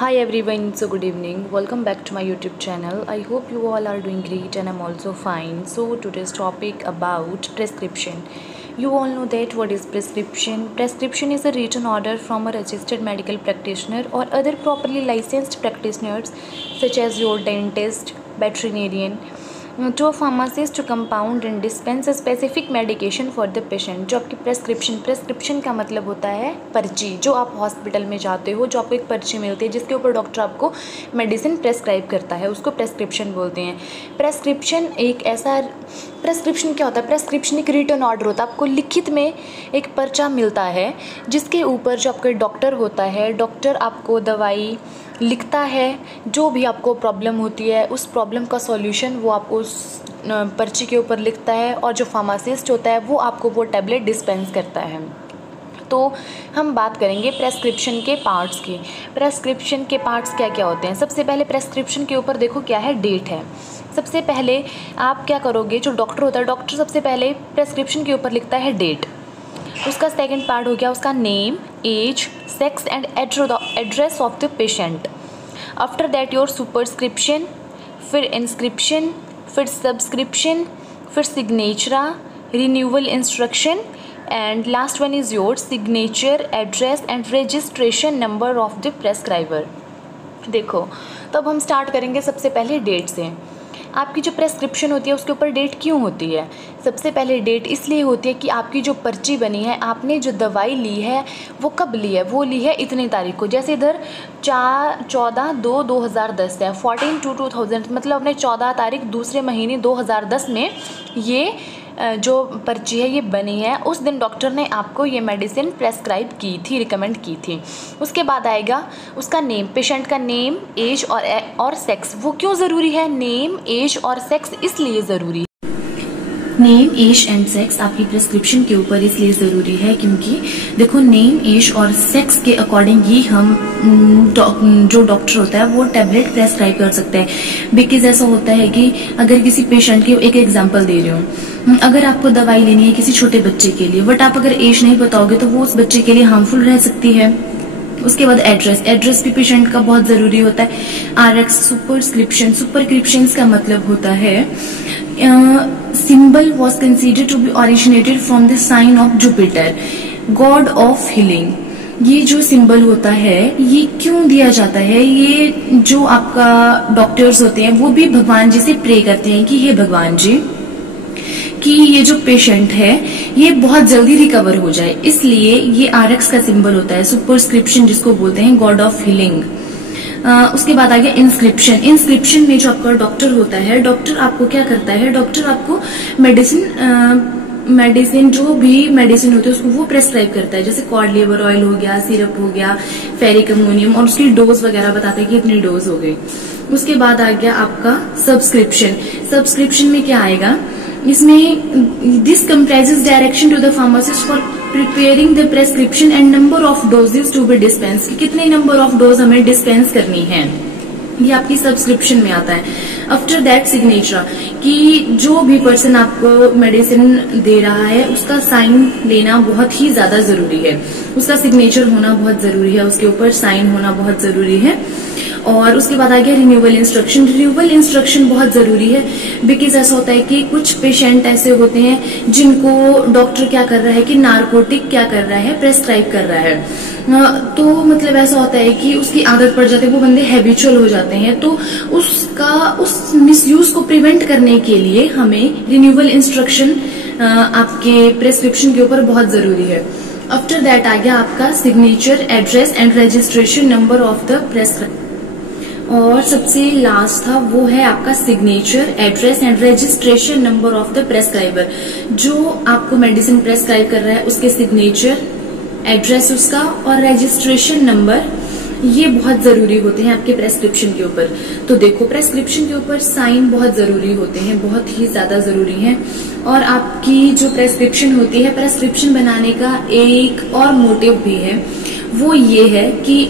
Hi everyone, so good evening. Welcome back to my YouTube channel. I hope you all are doing great and I'm also fine. So today's topic about prescription. You all know that what is prescription. Prescription is a written order from a registered medical practitioner or other properly licensed practitioners such as your dentist, veterinarian, to a pharmacist to compound and dispense a specific medication for the patient. जो आपकी prescription का मतलब होता है पर्ची। जो आप hospital में जाते हो, जो आपको एक पर्ची मिलती है जिसके ऊपर डॉक्टर आपको मेडिसिन प्रेस्क्राइब करता है, उसको प्रेस्क्रिप्शन बोलते हैं। प्रेस्क्रिप्शन क्या होता है? प्रेस्क्रिप्शन एक रिटन ऑर्डर होता है। आपको लिखित में एक पर्चा मिलता है जिसके ऊपर जो आपका डॉक्टर होता है, डॉक्टर आपको दवाई लिखता है। जो भी आपको प्रॉब्लम होती है उस प्रॉब्लम का सॉल्यूशन वो आपको उस पर्ची के ऊपर लिखता है और जो फार्मासिस्ट होता है वो आपको वो टैबलेट डिस्पेंस करता है। तो हम बात करेंगे प्रेस्क्रिप्शन के पार्ट्स की। प्रेस्क्रिप्शन के पार्ट्स क्या क्या होते हैं? सबसे पहले प्रेस्क्रिप्शन के ऊपर देखो क्या है, डेट है। सबसे पहले आप क्या करोगे, जो डॉक्टर होता है, डॉक्टर सबसे पहले प्रेस्क्रिप्शन के ऊपर लिखता है डेट। उसका सेकंड पार्ट हो गया उसका name, age, sex and address of the patient. After that your superscription, फिर इंस्क्रिप्शन, फिर सब्सक्रिप्शन, फिर signatura, renewal instruction and last one is your signature, address and registration number of the prescriber. देखो, तो अब हम स्टार्ट करेंगे सबसे पहले डेट से। आपकी जो प्रेस्क्रिप्शन होती है उसके ऊपर डेट क्यों होती है? सबसे पहले डेट इसलिए होती है कि आपकी जो पर्ची बनी है, आपने जो दवाई ली है वो कब ली है, वो ली है इतनी तारीख को। जैसे इधर 14/2/2010 है, 14/2/2000, मतलब अपने 14 तारीख दूसरे महीने 2010 में ये जो पर्ची है ये बनी है। उस दिन डॉक्टर ने आपको ये मेडिसिन प्रेस्क्राइब की थी, रिकमेंड की थी। उसके बाद आएगा उसका नेम, पेशेंट का नेम, एज और सेक्स। वो क्यों ज़रूरी है? नेम, एज और सेक्स इसलिए ज़रूरी है। नेम, एज एंड सेक्स आपकी प्रेस्क्रिप्शन के ऊपर इसलिए ज़रूरी है क्योंकि देखो, नेम, एज और सेक्स के अकॉर्डिंग ही हम जो डॉक्टर होता है वो टैबलेट प्रेस्क्राइब कर सकते हैं। बिकॉज ऐसा होता है कि अगर किसी पेशेंट के, एक एग्जांपल दे रही हूँ, अगर आपको दवाई लेनी है किसी छोटे बच्चे के लिए, बट आप अगर एज नहीं बताओगे तो वो उस बच्चे के लिए हार्मफुल रह सकती है। उसके बाद एड्रेस भी पेशेंट का बहुत जरूरी होता है। RX, सुपरस्क्रिप्शन का मतलब होता है symbol was considered to be originated from the sign of Jupiter, god of healing. ये जो सिंबल होता है ये क्यों दिया जाता है? ये जो आपका डॉक्टर्स होते हैं वो भी भगवान जी से प्रे करते हैं कि हे भगवान जी, कि ये जो पेशेंट है ये बहुत जल्दी रिकवर हो जाए, इसलिए ये RX का सिंबल होता है। सुपरस्क्रिप्शन जिसको बोलते हैं गॉड ऑफ हीलिंग। उसके बाद आ गया इंस्क्रिप्शन में जो आपका डॉक्टर होता है, डॉक्टर आपको क्या करता है, डॉक्टर आपको मेडिसिन जो भी मेडिसिन होती है उसको वो प्रेस्क्राइब करता है। जैसे कॉड लिवर ऑयल हो गया, सिरप हो गया, फेरिक अमोनियम, और उसकी डोज वगैरह बताते हैं कि इतनी डोज हो गई। उसके बाद आ गया आपका सब्सक्रिप्शन में क्या आएगा, इसमें this comprises direction to the pharmacist for preparing the prescription and number of doses to be dispense, कितने नंबर ऑफ डोज हमें डिस्पेंस करनी है, ये आपकी सब्सक्रिप्शन में आता है। आफ्टर दैट सिग्नेचर, कि जो भी पर्सन आपको मेडिसिन दे रहा है उसका साइन लेना बहुत ही ज्यादा जरूरी है। उसका सिग्नेचर होना बहुत जरूरी है, उसके ऊपर साइन होना बहुत जरूरी है। और उसके बाद आ गया रिन्यूअल इंस्ट्रक्शन बहुत जरूरी है। बिकॉज ऐसा होता है कि कुछ पेशेंट ऐसे होते हैं जिनको डॉक्टर क्या कर रहा है कि नारकोटिक क्या कर रहा है, प्रेस्क्राइब कर रहा है। तो मतलब ऐसा होता है कि उसकी आदत पड़ जाती है, वो बंदे हैबिचुअल हो जाते हैं। तो उस मिसयूज को प्रिवेंट करने के लिए हमें रिन्यूअल इंस्ट्रक्शन आपके प्रेस्क्रिप्शन के ऊपर बहुत जरूरी है। आफ्टर दैट आ गया आपका signature, address and registration number of the prescriber. और सबसे लास्ट था वो है आपका signature, address and registration number of the prescriber. जो आपको मेडिसिन प्रेस्क्राइब कर रहा है उसके सिग्नेचर, एड्रेस उसका और रजिस्ट्रेशन नंबर, ये बहुत जरूरी होते हैं आपके प्रेस्क्रिप्शन के ऊपर। तो देखो, प्रेस्क्रिप्शन के ऊपर साइन बहुत जरूरी होते हैं, बहुत ही ज्यादा जरूरी है। और आपकी जो प्रेस्क्रिप्शन होती है, प्रेस्क्रिप्शन बनाने का एक और मोटिव भी है, वो ये है कि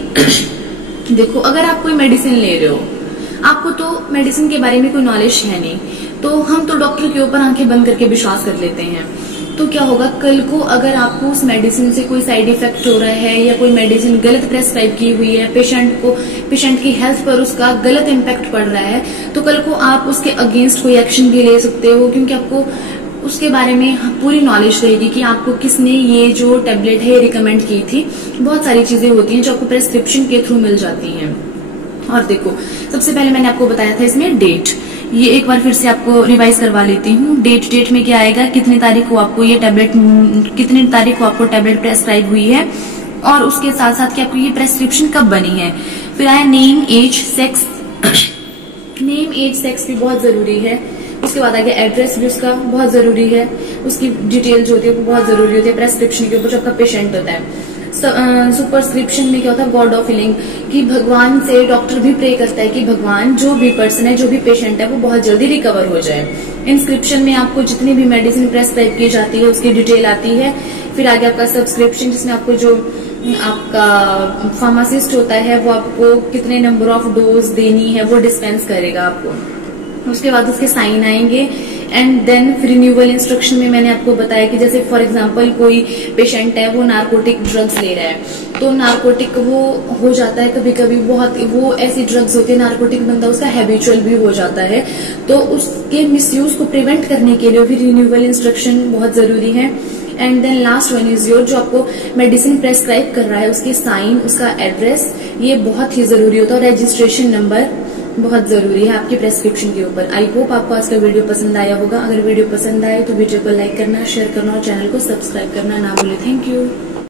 देखो, अगर आप कोई मेडिसिन ले रहे हो, आपको तो मेडिसिन के बारे में कोई नॉलेज है नहीं, तो हम तो डॉक्टर के ऊपर आंखें बंद करके विश्वास कर लेते हैं। तो क्या होगा, कल को अगर आपको उस मेडिसिन से कोई साइड इफेक्ट हो रहा है या कोई मेडिसिन गलत प्रेस्क्राइब की हुई है, पेशेंट की हेल्थ पर उसका गलत इम्पैक्ट पड़ रहा है, तो कल को आप उसके अगेंस्ट कोई एक्शन भी ले सकते हो, क्योंकि आपको उसके बारे में पूरी नॉलेज रहेगी कि आपको किसने ये जो टेबलेट है रिकमेंड की थी। बहुत सारी चीजें होती हैं जो आपको प्रेस्क्रिप्शन के थ्रू मिल जाती हैं। और देखो, सबसे पहले मैंने आपको बताया था इसमें डेट, ये एक बार फिर से आपको रिवाइज करवा लेती हूँ। डेट में क्या आएगा, कितनी तारीख को आपको ये टेबलेट, कितनी तारीख को आपको टेबलेट प्रेस्क्राइब हुई है, और उसके साथ साथ कि आपको ये प्रेस्क्रिप्शन कब बनी है। फिर आया name, age, sex. Name, age, sex भी बहुत जरूरी है। उसके बाद आ गया एड्रेस भी उसका बहुत जरूरी है, उसकी डिटेल जो होती है वो बहुत जरूरी होती है प्रेस्क्रिप्शन के ऊपर जो आपका पेशेंट होता है। सुपरस्क्रिप्शन में क्या होता है, गॉड ऑफ हीलिंग, कि भगवान से डॉक्टर भी प्रे करता है कि भगवान जो भी पर्सन है, जो भी पेशेंट है, वो बहुत जल्दी रिकवर हो जाए। इंस्क्रिप्शन में आपको जितनी भी मेडिसिन प्रेस्क्राइब की जाती है उसकी डिटेल आती है। फिर आगे आपका सब्सक्रिप्शन, जिसमें आपको जो आपका फार्मासिस्ट होता है वो आपको कितने नंबर ऑफ डोज देनी है वो डिस्पेंस करेगा आपको। उसके बाद उसके साइन आएंगे। एंड देन रिन्यूअल इंस्ट्रक्शन में मैंने आपको बताया कि जैसे फॉर एग्जांपल कोई पेशेंट है वो नारकोटिक ड्रग्स ले रहा है, तो नारकोटिक वो हो जाता है कभी कभी, बहुत वो ऐसी ड्रग्स होती है, नारकोटिक बंदा उसका हैबिचुअल भी हो जाता है, तो उसके मिसयूज को प्रिवेंट करने के लिए भी रिन्यूअल इंस्ट्रक्शन बहुत जरूरी है। And then last one is your, जो आपको मेडिसिन प्रेस्क्राइब कर रहा है उसके साइन, उसका एड्रेस, ये बहुत ही जरूरी होता है। और रजिस्ट्रेशन नंबर बहुत जरूरी है आपके प्रेस्क्रिप्शन के ऊपर। आई होप आपको आज का वीडियो पसंद आया होगा। अगर वीडियो पसंद आए तो वीडियो को लाइक करना, शेयर करना और चैनल को सब्सक्राइब करना ना भूले। Thank you.